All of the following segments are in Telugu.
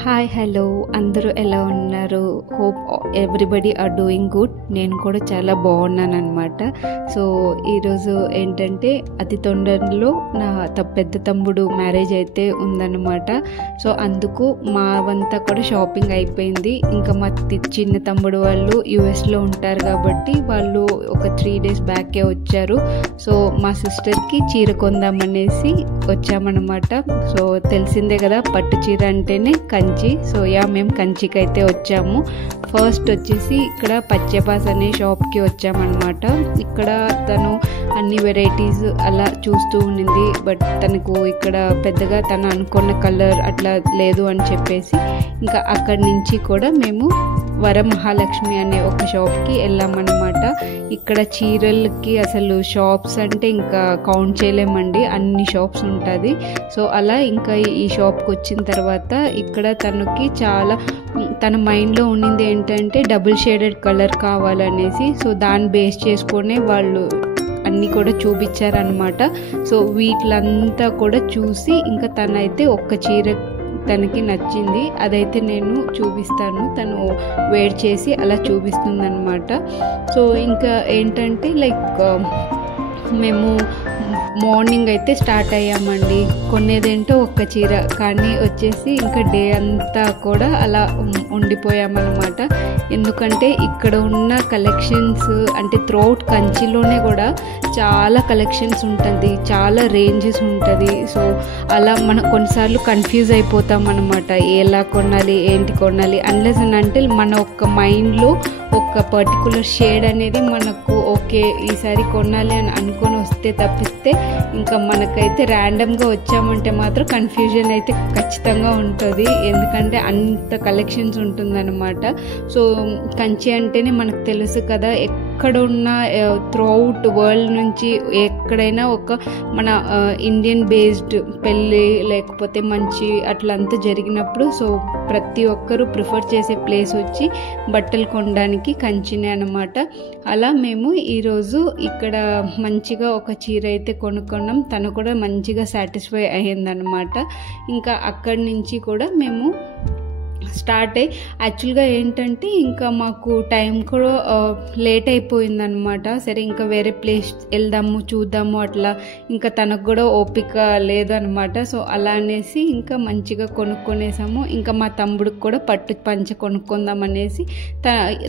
హాయ్ హలో అందరూ ఎలా ఉన్నారు? Hope everybody are doing good. నేను కూడా చాలా బాగున్నాను అనమాట. సో ఈరోజు ఏంటంటే అతి తొందరలో నా పెద్ద తమ్ముడు మ్యారేజ్ అయితే ఉందన్నమాట. సో అందుకు మా వంతా కూడా షాపింగ్ అయిపోయింది. ఇంకా మా చిన్న తమ్ముడు వాళ్ళు యుఎస్లో ఉంటారు కాబట్టి వాళ్ళు ఒక 3 days బ్యాకే వచ్చారు. సో మా సిస్టర్కి చీర కొందామనేసి వచ్చామన్నమాట. సో తెలిసిందే కదా, పట్టు చీర అంటేనే కంచి. సో మేము కంచికి అయితే వచ్చాము. ఫస్ట్ వచ్చేసి ఇక్కడ పచ్చేపాస్ అనే షాప్కి వచ్చామన్నమాట. ఇక్కడ తను అన్ని వెరైటీస్ అలా చూస్తూ ఉండింది. బట్ తనకు ఇక్కడ పెద్దగా తను అనుకున్న కలర్ అట్లా లేదు అని చెప్పేసి ఇంకా అక్కడి నుంచి కూడా మేము వరమహాలక్ష్మి అనే ఒక షాప్కి వెళ్ళామన్నమాట. ఇక్కడ చీరలకి అసలు షాప్స్ అంటే ఇంకా కౌంట్ చేయలేమండి, అన్ని షాప్స్ ఉంటుంది. సో అలా ఇంకా ఈ షాప్కి వచ్చిన తర్వాత ఇక్కడ తనకి చాలా తన మైండ్లో ఉండింది ఏంటంటే డబుల్ షేడెడ్ కలర్ కావాలనేసి. సో దాన్ని బేస్ చేసుకొని వాళ్ళు అన్నీ కూడా చూపించారనమాట. సో వీటిలంతా కూడా చూసి ఇంకా తనైతే ఒక్క చీర తనకి నచ్చింది, అదైతే నేను చూపిస్తాను. తను వేర్ చేసి అలా చూపిస్తుంది అనమాట. సో ఇంకా ఏంటంటే లైక్ మేము మార్నింగ్ అయితే స్టార్ట్ అయ్యామండి. కొనేదేంటో ఒక్క చీర, కానీ వచ్చేసి ఇంకా డే అంతా కూడా అలా ఉండిపోయామన్నమాట. ఎందుకంటే ఇక్కడ ఉన్న కలెక్షన్స్ అంటే త్రూఅవుట్ కంచిలోనే కూడా చాలా కలెక్షన్స్ ఉంటుంది, చాలా రేంజెస్ ఉంటుంది. సో అలా మనం కొన్నిసార్లు కన్ఫ్యూజ్ అయిపోతాం అన్నమాట, ఎలా కొనాలి ఏంటి కొనాలి అన్లెస్ అని అంటే మన ఒక్క మైండ్లో ఒక పర్టికులర్ షేడ్ అనేది మనకు ఓకే ఈసారి కొనాలి అని అనుకొని వస్తే తప్పిస్తే ఇంకా మనకైతే ర్యాండమ్గా వచ్చామంటే మాత్రం కన్ఫ్యూజన్ అయితే ఖచ్చితంగా ఉంటుంది. ఎందుకంటే అంత కలెక్షన్స్ ఉంటుందన్నమాట. సో కంచి అంటేనే మనకు తెలుసు కదా, ఎక్కడ ఉన్న త్రూఅవుట్ వరల్డ్ నుంచి ఎక్కడైనా ఒక మన ఇండియన్ బేస్డ్ పెళ్ళి లేకపోతే మంచి అట్లంతా జరిగినప్పుడు సో ప్రతి ఒక్కరూ ప్రిఫర్ చేసే ప్లేస్ వచ్చి బట్టలు కొనడానికి కంచినే అనమాట. అలా మేము ఈరోజు ఇక్కడ మంచిగా ఒక చీర అయితే కొనుక్కున్నాం. తను కూడా మంచిగా సాటిస్ఫై అయ్యిందనమాట. ఇంకా అక్కడి నుంచి కూడా మేము స్టార్ట్ అయ్యి యాక్చువల్గా ఏంటంటే ఇంకా మాకు టైం కూడా లేట్ అయిపోయిందనమాట. సరే ఇంకా వేరే ప్లేస్ వెళ్దాము చూద్దాము అట్లా, ఇంకా తనకు కూడా ఓపిక లేదనమాట. సో అలా అనేసి ఇంకా మంచిగా కొనుక్కొనేసాము. ఇంకా మా తమ్ముడికి కూడా పట్టు పంచ కొనుక్కుందాం అనేసి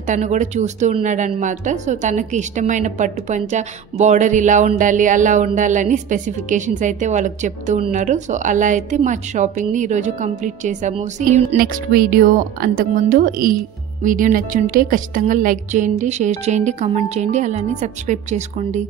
తను కూడా చూస్తూ ఉన్నాడనమాట. సో తనకి ఇష్టమైన పట్టు పంచ బార్డర్ ఇలా ఉండాలి అలా ఉండాలని స్పెసిఫికేషన్స్ అయితే వాళ్ళకి చెప్తూ ఉన్నారు. సో అలా అయితే మా షాపింగ్ని ఈరోజు కంప్లీట్ చేసాము. నెక్స్ట్ వీడియో అంతకుముందు ఈ వీడియో నచ్చుంటే ఖచ్చితంగా లైక్ చేయండి, షేర్ చేయండి, కామెంట్ చేయండి, అలానే సబ్స్క్రైబ్ చేసుకోండి.